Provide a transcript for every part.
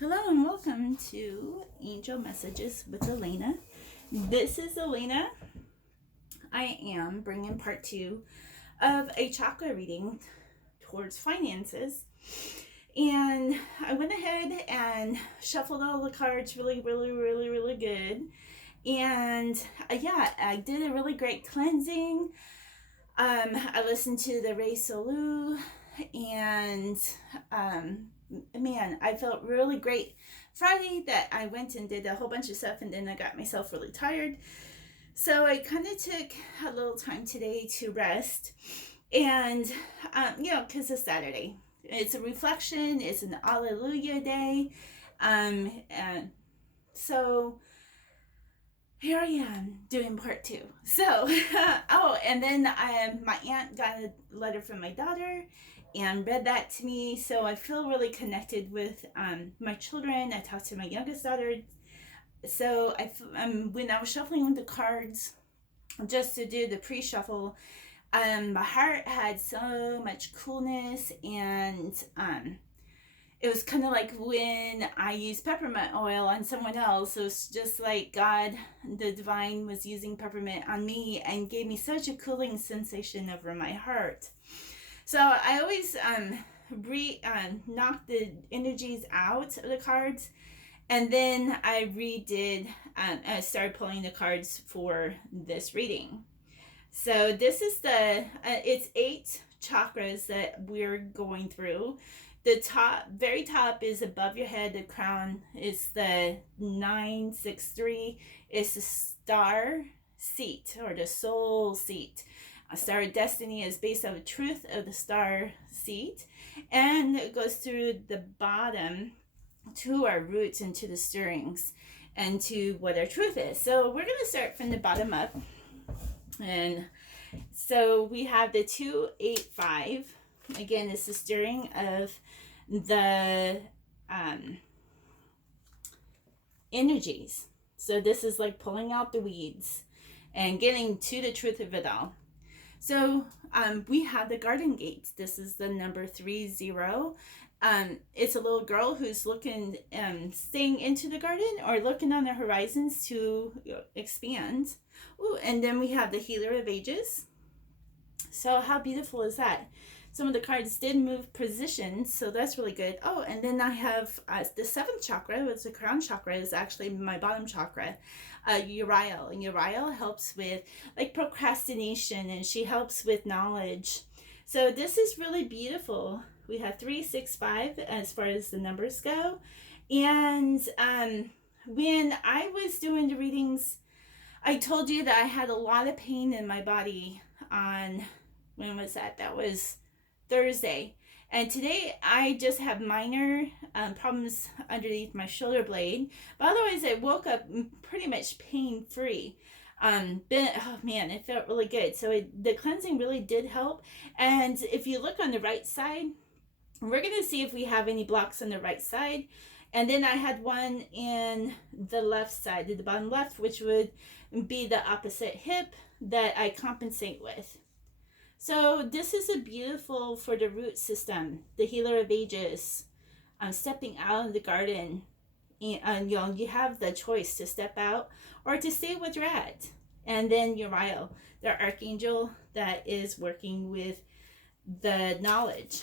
Hello and welcome to Angel Messages with Elena. This is Elena. I am bringing part 2 of a chakra reading towards finances. And I went ahead and shuffled all the cards really good. And I did a really great cleansing. I listened to the Re-Sol-Ute and man, I felt really great Friday that I went and did a whole bunch of stuff, and then I got myself really tired. So I kind of took a little time today to rest, and because it's Saturday. It's a reflection, it's an Alleluia day. And so here I am doing part 2. So, and then my aunt got a letter from my daughter and read that to me. So I feel really connected with my children. I talked to my youngest daughter. So when I was shuffling the cards just to do the pre-shuffle, my heart had so much coolness, and it was kind of like when I used peppermint oil on someone else. It was just like God, the divine, was using peppermint on me and gave me such a cooling sensation over my heart. So I always knock the energies out of the cards, and then I redid. I started pulling the cards for this reading. So this is it's 8 chakras that we're going through. The very top is above your head. The crown is the 963. It's the star seat, or the soul seat. A star of destiny is based on the truth of the star seat, and it goes through the bottom to our roots and to the stirrings and to what our truth is. So we're going to start from the bottom up. And so we have the 285. Again, it's the stirring of the energies. So this is like pulling out the weeds and getting to the truth of it all. So we have the garden gate. This is the number 30. It's a little girl who's looking, staying into the garden or looking on the horizons to expand. Ooh, and then we have the healer of ages. So how beautiful is that? Some of the cards did move positions, so that's really good. Oh, and then I have the 7th chakra, which is the crown chakra, is actually my bottom chakra, Uriel. And Uriel helps with like procrastination, and she helps with knowledge. So this is really beautiful. We have 3, 6, 5 as far as the numbers go. And when I was doing the readings, I told you that I had a lot of pain in my body on, when was that? That was Thursday. And today I just have minor problems underneath my shoulder blade. But otherwise I woke up pretty much pain-free. Oh man, it felt really good. So the cleansing really did help. And if you look on the right side, we're going to see if we have any blocks on the right side. And then I had one in the left side, the bottom left, which would be the opposite hip that I compensate with. So this is a beautiful for the root system, the healer of ages. Stepping out of the garden, and you have the choice to step out or to stay with you're at. And then Uriel, the archangel that is working with the knowledge.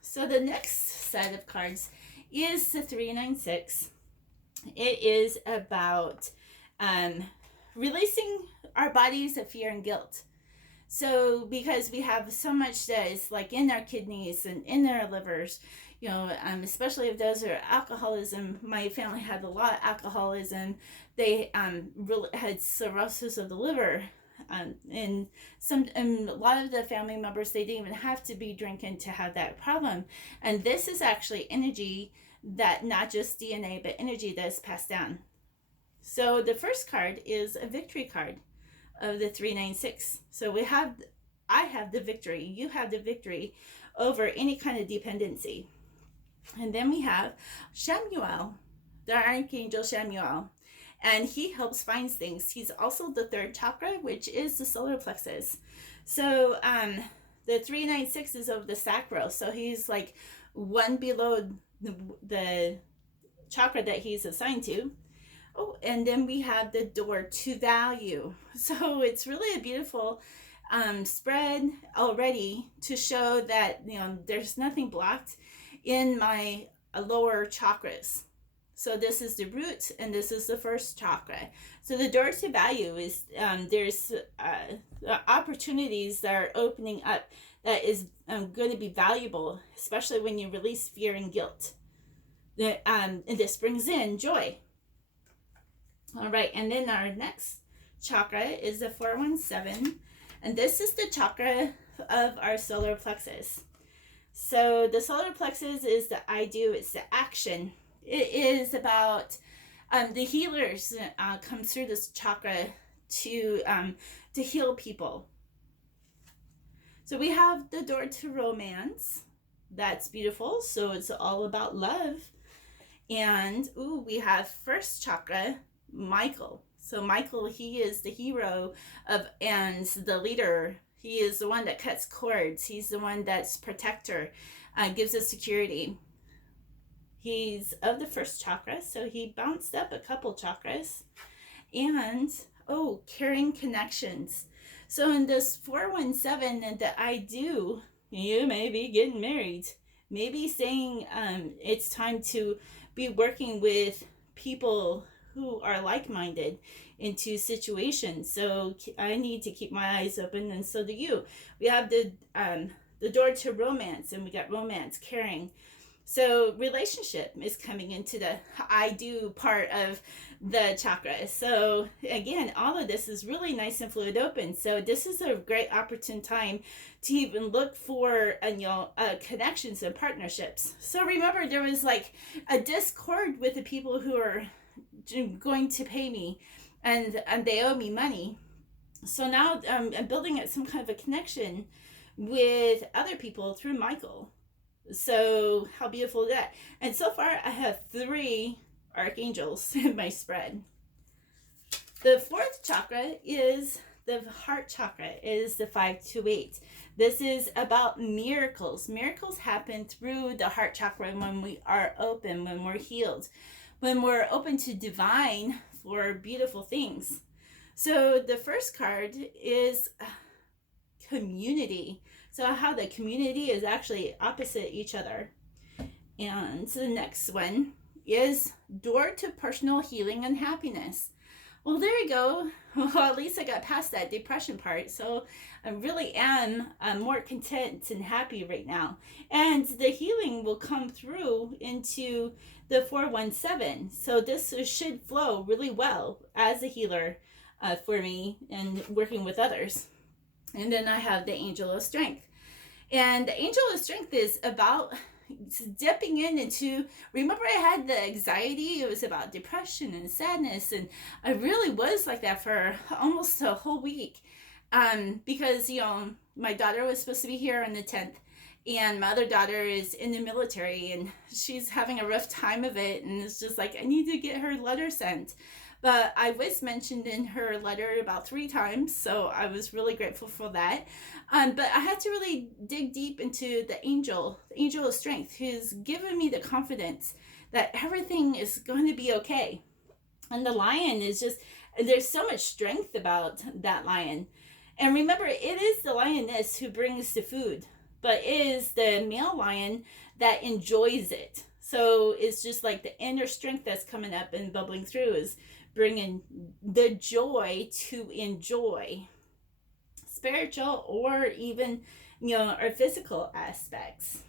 So the next set of cards is the 396. It is about releasing our bodies of fear and guilt. So because we have so much that is like in our kidneys and in our livers, especially if those are alcoholism. My family had a lot of alcoholism. They really had cirrhosis of the liver. And a lot of the family members, they didn't even have to be drinking to have that problem. And this is actually energy, that not just DNA, but energy that's passed down. So the first card is a victory card of the 396. So I have the victory. You have the victory over any kind of dependency. And then we have Shamuel, the archangel Shamuel. And he helps find things. He's also the 3rd chakra, which is the solar plexus. So the 396 is of the sacral. So he's like one below the chakra that he's assigned to. Oh, and then we have the door to value. So it's really a beautiful spread already to show that, you know, there's nothing blocked in my lower chakras. So this is the root and this is the first chakra. So the door to value is there's opportunities that are opening up that is going to be valuable, especially when you release fear and guilt. And this brings in joy. All right, and then our next chakra is the 417, and this is the chakra of our solar plexus. So the solar plexus is the I do, it's the action. It is about the healers come through this chakra to heal people. So we have the door to romance. That's beautiful. So it's all about love. And we have first chakra, Michael. So Michael, he is the hero of and the leader. He is the one that cuts cords. He's the one that's protector, gives us security. He's of the first chakra, so he bounced up a couple chakras. And caring connections. So in this 417 that I do, you may be getting married. Maybe saying it's time to be working with people who are like-minded into situations. So I need to keep my eyes open, and so do you. We have the door to romance, and we got romance, caring. So relationship is coming into the I do part of the chakra. So again, all of this is really nice and fluid open. So this is a great opportune time to even look for connections and partnerships. So remember, there was like a discord with the people who are going to pay me and they owe me money. So now I'm building up some kind of a connection with other people through Michael. So how beautiful is that? And so far I have 3 archangels in my spread. The 4th chakra is the heart chakra, is the 528. This is about miracles. Miracles happen through the heart chakra when we are open, when we're healed, when we're open to divine for beautiful things. So the first card is community. So how the community is actually opposite each other. And the next one is door to personal healing and happiness. Well, there you go. Well, at least I got past that depression part. So I really am more content and happy right now. And the healing will come through into the 417. So this should flow really well as a healer for me and working with others. And then I have the angel of strength. And the angel of strength is about dipping into, remember I had the anxiety, it was about depression and sadness, and I really was like that for almost a whole week, because my daughter was supposed to be here on the 10th, and my other daughter is in the military, and she's having a rough time of it, and it's just like I need to get her letter sent. But I was mentioned in her letter about 3 times, so I was really grateful for that. But I had to really dig deep into the angel of strength, who's given me the confidence that everything is going to be okay. And the lion is just, there's so much strength about that lion. And remember, it is the lioness who brings the food, but it is the male lion that enjoys it. So it's just like the inner strength that's coming up and bubbling through is bringing the joy to enjoy spiritual or even our physical aspects.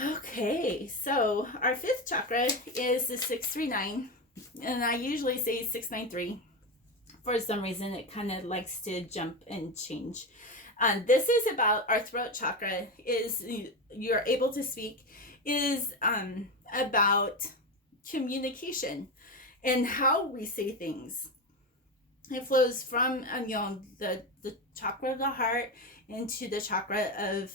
Okay, so our 5th chakra is the 639, and I usually say 693. For some reason it kind of likes to jump and change. This is about our throat chakra, is you're able to speak, is about communication and how we say things. It flows from the chakra of the heart into the chakra of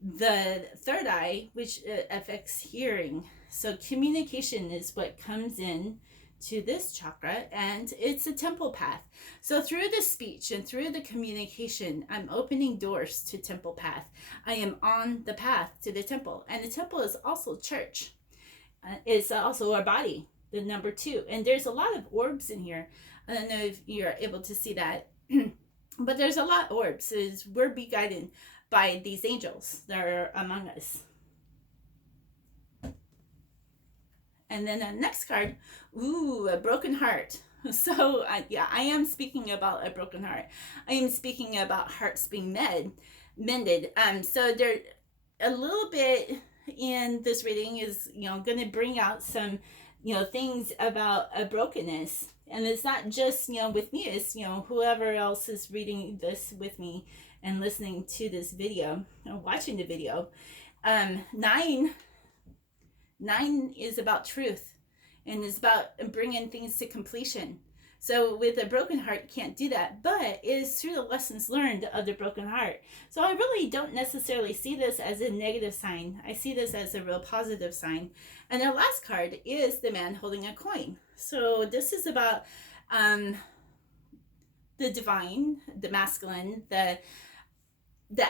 the third eye, which affects hearing. So communication is what comes in to this chakra, and it's a temple path. So through the speech and through the communication, I'm opening doors to temple path. I am on the path to the temple, and the temple is also church. is also our body, the number 2. And there's a lot of orbs in here. I don't know if you're able to see that, but there's a lot of orbs. We're being guided by these angels that are among us. And then the next card, ooh, a broken heart. So yeah, I am speaking about a broken heart. I am speaking about hearts being mended. So there, a little bit in this reading is, going to bring out some, things about a brokenness. And it's not just, with me, it's, whoever else is reading this with me and listening to this video or watching the video. 9 is about truth and is about bringing things to completion. So with a broken heart, you can't do that, but it is through the lessons learned of the broken heart. So I really don't necessarily see this as a negative sign. I see this as a real positive sign. And the last card is the man holding a coin. So this is about the divine, the masculine, the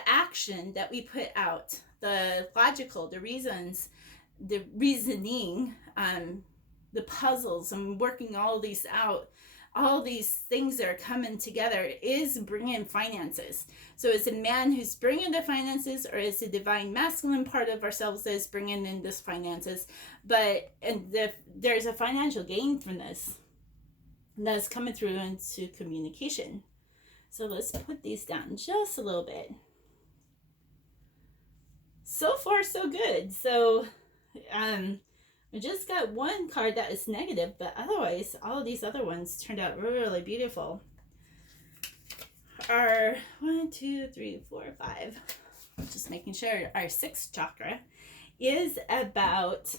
action that we put out, the logical, the reasons, the reasoning, the puzzles, and working all these out. All these things that are coming together is bringing finances. So it's a man who's bringing the finances, or it's a divine masculine part of ourselves that is bringing in this finances. There's a financial gain from this that's coming through into communication. So let's put these down just a little bit. So far, so good. So, we just got one card that is negative, but otherwise, all of these other ones turned out really beautiful. Our 1, 2, 3, 4, 5, just making sure, our 6th chakra is about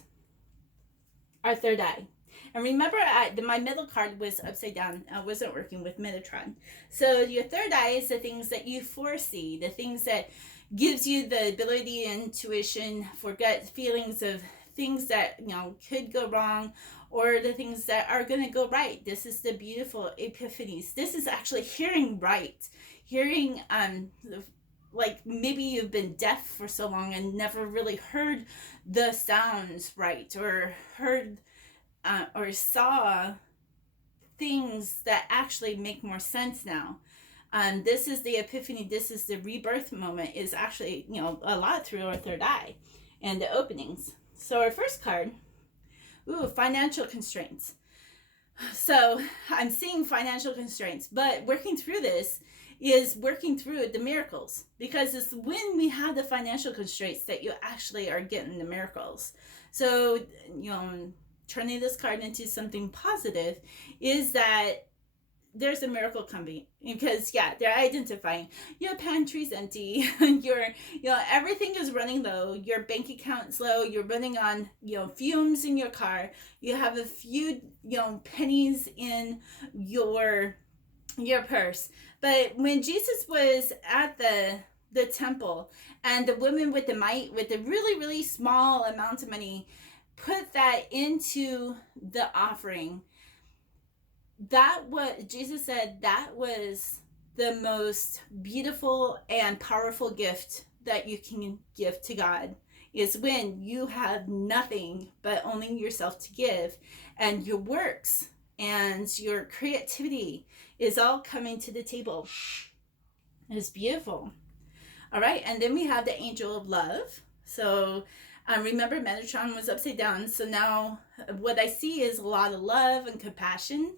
our third eye. And remember, my middle card was upside down. I wasn't working with Metatron. So your third eye is the things that you foresee, the things that gives you the ability and intuition for gut feelings of things that could go wrong, or the things that are going to go right. This is the beautiful epiphanies. This is actually hearing right, hearing like maybe you've been deaf for so long and never really heard the sounds right, or heard or saw things that actually make more sense now. This is the epiphany. This is the rebirth moment, is actually a lot through our third eye and the openings. So our first card, financial constraints. So I'm seeing financial constraints, but working through this is working through the miracles, because it's when we have the financial constraints that you actually are getting the miracles. So, turning this card into something positive is that there's a miracle coming, because they're identifying your pantry's empty, your everything is running low, your bank account's low, you're running on fumes in your car, you have a few pennies in your purse. But when Jesus was at the temple, and the woman with the mite, with a really, really small amount of money, put that into the offering, that what Jesus said, that was the most beautiful and powerful gift that you can give to God, is when you have nothing but only yourself to give, and your works and your creativity is all coming to the table. It's beautiful. All right, and then we have the angel of love. So remember, Metatron was upside down, so now what I see is a lot of love and compassion.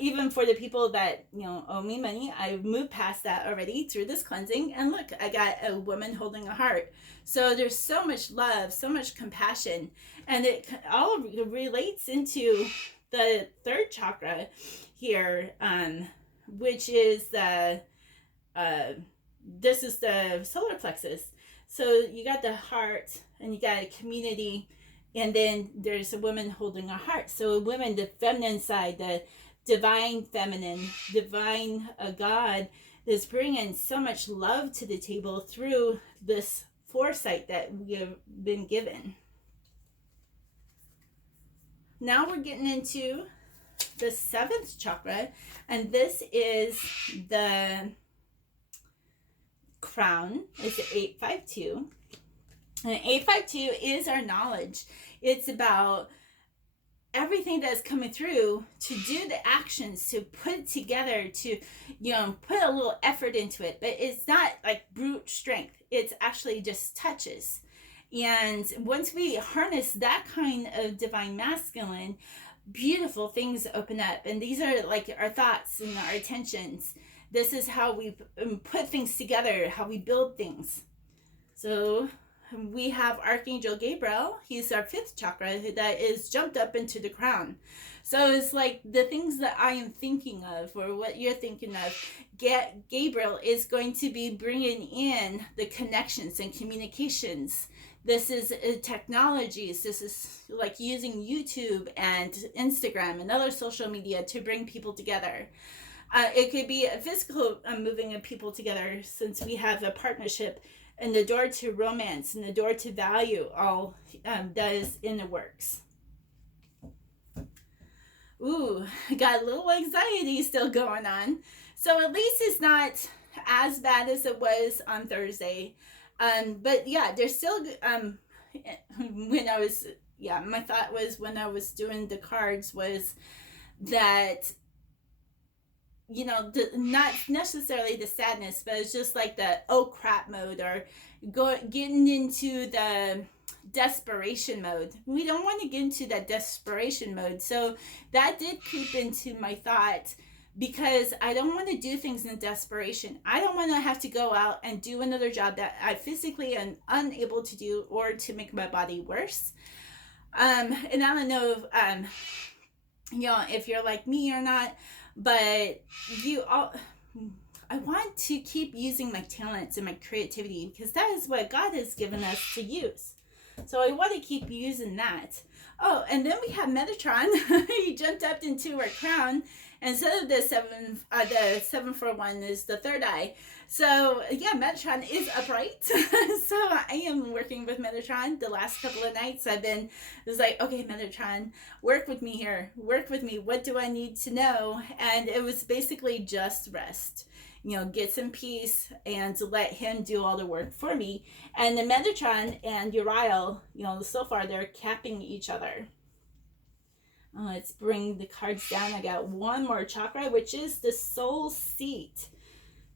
Even for the people that owe me money, I've moved past that already through this cleansing. And look, I got a woman holding a heart. So there's so much love, so much compassion, and it all relates into the third chakra here, which is this is the solar plexus. So you got the heart, and you got a community, and then there's a woman holding a heart. So a woman, the feminine side, the divine feminine, divine God, is bringing so much love to the table through this foresight that we have been given. Now we're getting into the 7th chakra, and this is the crown. It's 852. And 852 is our knowledge. It's about everything that's coming through to do the actions, to put it together, to put a little effort into it. But it's not like brute strength. It's actually just touches. And once we harness that kind of divine masculine, beautiful things open up. And these are like our thoughts and our intentions. This is how we put things together, how we build things. So we have Archangel Gabriel. He's our 5th chakra that is jumped up into the crown. So it's like the things that I am thinking of, or what you're thinking of. Gabriel is going to be bringing in the connections and communications. This is technologies. This is like using YouTube and Instagram and other social media to bring people together. It could be a physical moving of people together, since we have a partnership, and the door to romance and the door to value, all that is in the works. Ooh, got a little anxiety still going on. So at least it's not as bad as it was on Thursday. But yeah, there's still, when I was, my thought was, when I was doing the cards, was that, not necessarily the sadness, but it's just like the oh crap mode, or getting into the desperation mode. We don't want to get into that desperation mode. So that did creep into my thought, because I don't want to do things in desperation. I don't want to have to go out and do another job that I physically am unable to do, or to make my body worse. And I don't know if, if you're like me or not, but I want to keep using my talents and my creativity, because that is what God has given us to use. So I want to keep using that. Oh, and then we have Metatron. He jumped up into our crown. Instead of the 741 is the third eye. So yeah, Metatron is upright. So I am working with Metatron. The last couple of nights it was like, okay, Metatron, work with me here. Work with me. What do I need to know? And it was basically just rest. Get some peace and let him do all the work for me. And the Metatron and Uriel, so far they're capping each other. Let's bring the cards down. I got one more chakra, which is the soul seat,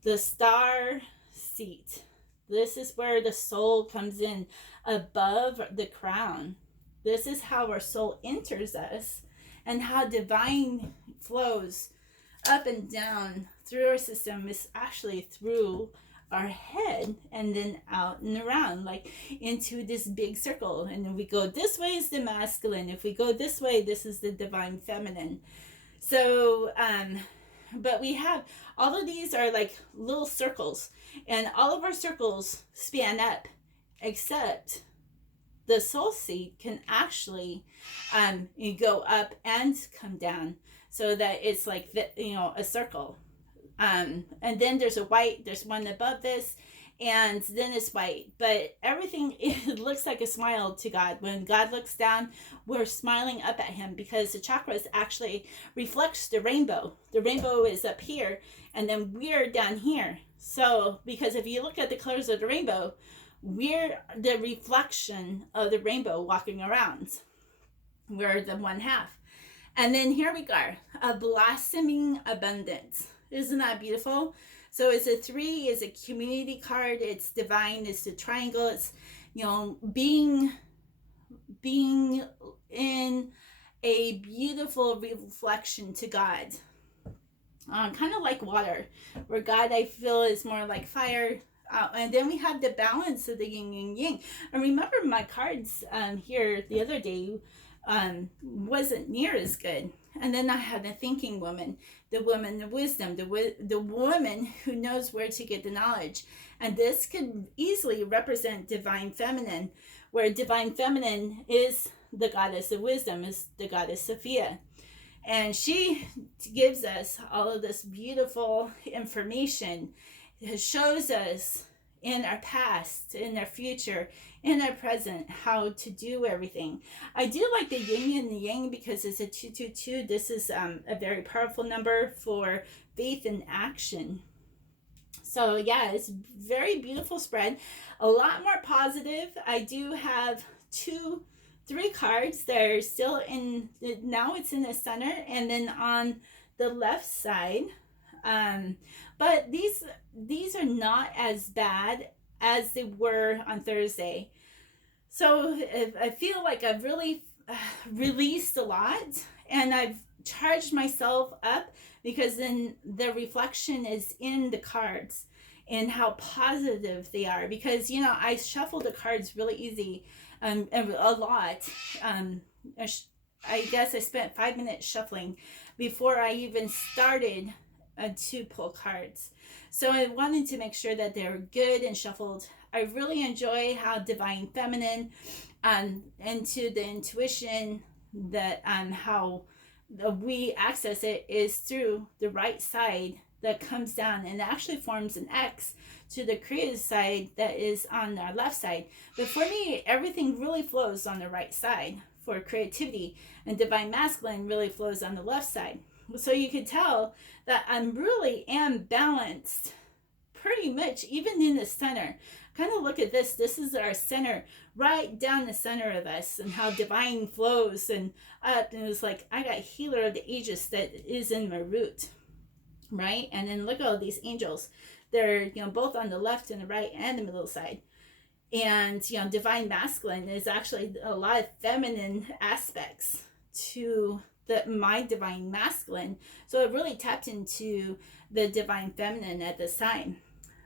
the star seat. This is where the soul comes in above the crown. This is how our soul enters us, and how divine flows up and down through our system is actually through our head, and then out and around, like into this big circle. And then we go this way is the masculine. If we go this way, this is the divine feminine. So but we have all of these are like little circles, and all of our circles span up, except the soul seat can actually go up and come down, so that it's like a circle. And then there's one above this, and then it's white. But everything, it looks like a smile to God. When God looks down, we're smiling up at him, because the chakras actually reflects the rainbow. The rainbow is up here, and then we're down here. So, because if you look at the colors of the rainbow, we're the reflection of the rainbow walking around. We're the one half. And then here we go, a blossoming abundance. Isn't that beautiful? So it's a 3, it's a community card, it's divine, it's the triangle, it's, being in a beautiful reflection to God. Kind of like water, where God, I feel, is more like fire. And then we have the balance of the yin and yang. And remember, my cards here the other day wasn't near as good. And then I had the thinking woman, the woman of wisdom, the woman who knows where to get the knowledge. And this could easily represent divine feminine, where divine feminine is the goddess of wisdom, is the goddess Sophia. And she gives us all of this beautiful information. It shows us in our past, in our future, in our present, how to do everything. I do like the yin and the yang, because it's a 222. This is a very powerful number for faith and action. So yeah, it's very beautiful spread, a lot more positive. I do have three cards that are still in, now it's in the center and then on the left side. But these are not as bad as they were on Thursday. So I feel like I've really released a lot, and I've charged myself up because then the reflection is in the cards and how positive they are. Because, you know, I shuffle the cards really easy, a lot. Um, I guess I spent 5 minutes shuffling before I even started to pull cards. So I wanted to make sure that they were good and shuffled. I really enjoy how divine feminine into the intuition, that how we access it is through the right side that comes down and actually forms an X to the creative side that is on our left side. But for me, everything really flows on the right side for creativity, and divine masculine really flows on the left side. So you could tell that I really am balanced pretty much even in the center. Kind of look at this. This is our center, right down the center of us, and how divine flows and up. And it's like I got healer of the ages that is in my root, right? And then look at all these angels. They're, you know, both on the left and the right and the middle side. And, you know, divine masculine is actually a lot of feminine aspects to my divine masculine. So it really tapped into the divine feminine at this time.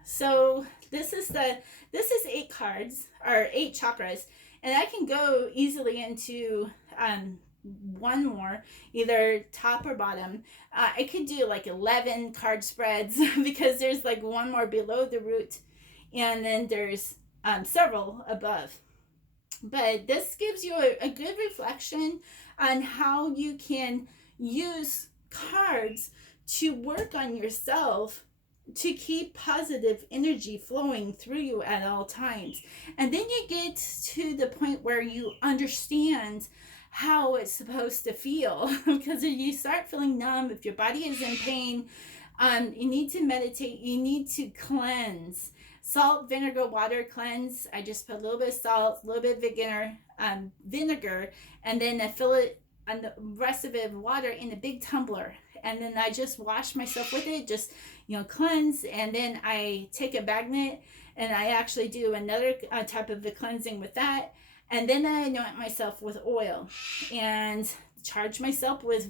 So this is 8 cards, or 8 chakras, and I can go easily into one more, either top or bottom. I could do like 11 card spreads because there's like one more below the root, and then there's several above. But this gives you a good reflection on how you can use cards to work on yourself, to keep positive energy flowing through you at all times. And then you get to the point where you understand how it's supposed to feel because if you start feeling numb, if your body is in pain, you need to meditate, you need to cleanse. Salt, vinegar, water cleanse. I just put a little bit of salt, a little bit of vinegar, and then I fill it and the rest of it water in a big tumbler, and then I just wash myself with it, just, you know, cleanse. And then I take a magnet and I actually do another type of the cleansing with that, and then I anoint myself with oil and charge myself with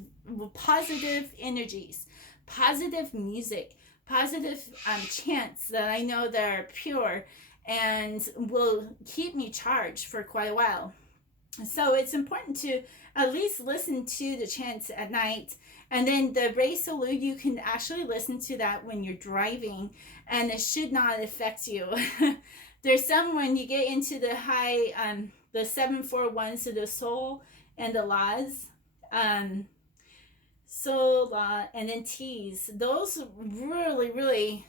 positive energies, positive music, positive chants that I know that are pure and will keep me charged for quite a while. So it's important to at least listen to the chants at night. And then the Re-Sol-Ute, you can actually listen to that when you're driving, and it should not affect you. There's some when you get into the high, the 741, so the Sol and the Las, Sol, La, and then T's. Those really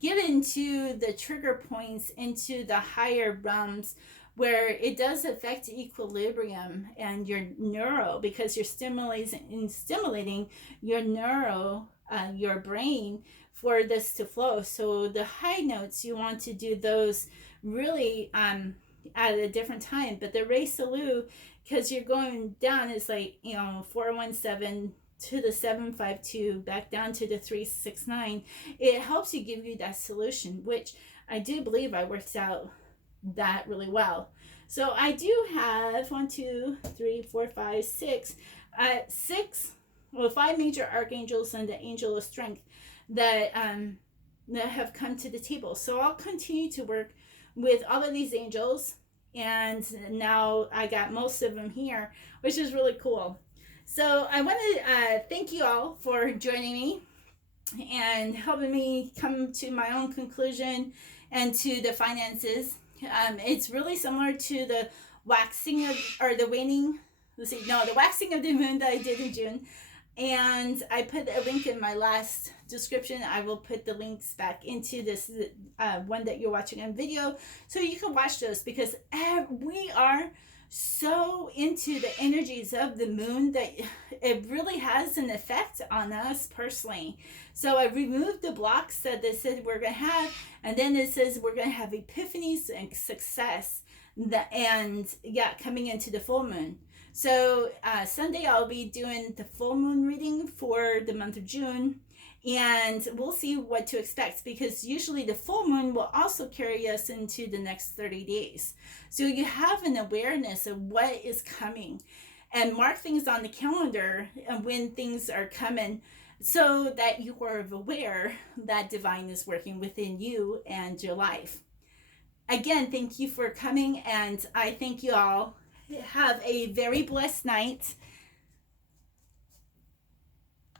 get into the trigger points, into the higher realms, where it does affect equilibrium and your neuro, because you're stimulating your neuro, your brain, for this to flow. So the high notes, you want to do those really at a different time. But the Re-Sol-Ute, because you're going down, it's like, you know, 417 to the 752, back down to the 369. It helps you, give you that solution, which I do believe I worked out that really well. So I do have 5 major archangels and the angel of strength that have come to the table. So I'll continue to work with all of these angels, and now I got most of them here, which is really cool. So I want to thank you all for joining me and helping me come to my own conclusion and to the finances. It's really similar to the waxing of, or the waning, the waxing of the moon that I did in June. And I put a link in my last description. I will put the links back into this one that you're watching on video, so you can watch those, because we are so into the energies of the moon that it really has an effect on us personally. So I removed the blocks that they said we're going to have, and then it says we're going to have epiphanies and success. And yeah, coming into the full moon. So Sunday I'll be doing the full moon reading for the month of June, and we'll see what to expect, because usually the full moon will also carry us into the next 30 days. So you have an awareness of what is coming, and mark things on the calendar and when things are coming, so that you are aware that divine is working within you and your life. Again, thank you for coming, and I thank you all. Have a very blessed night,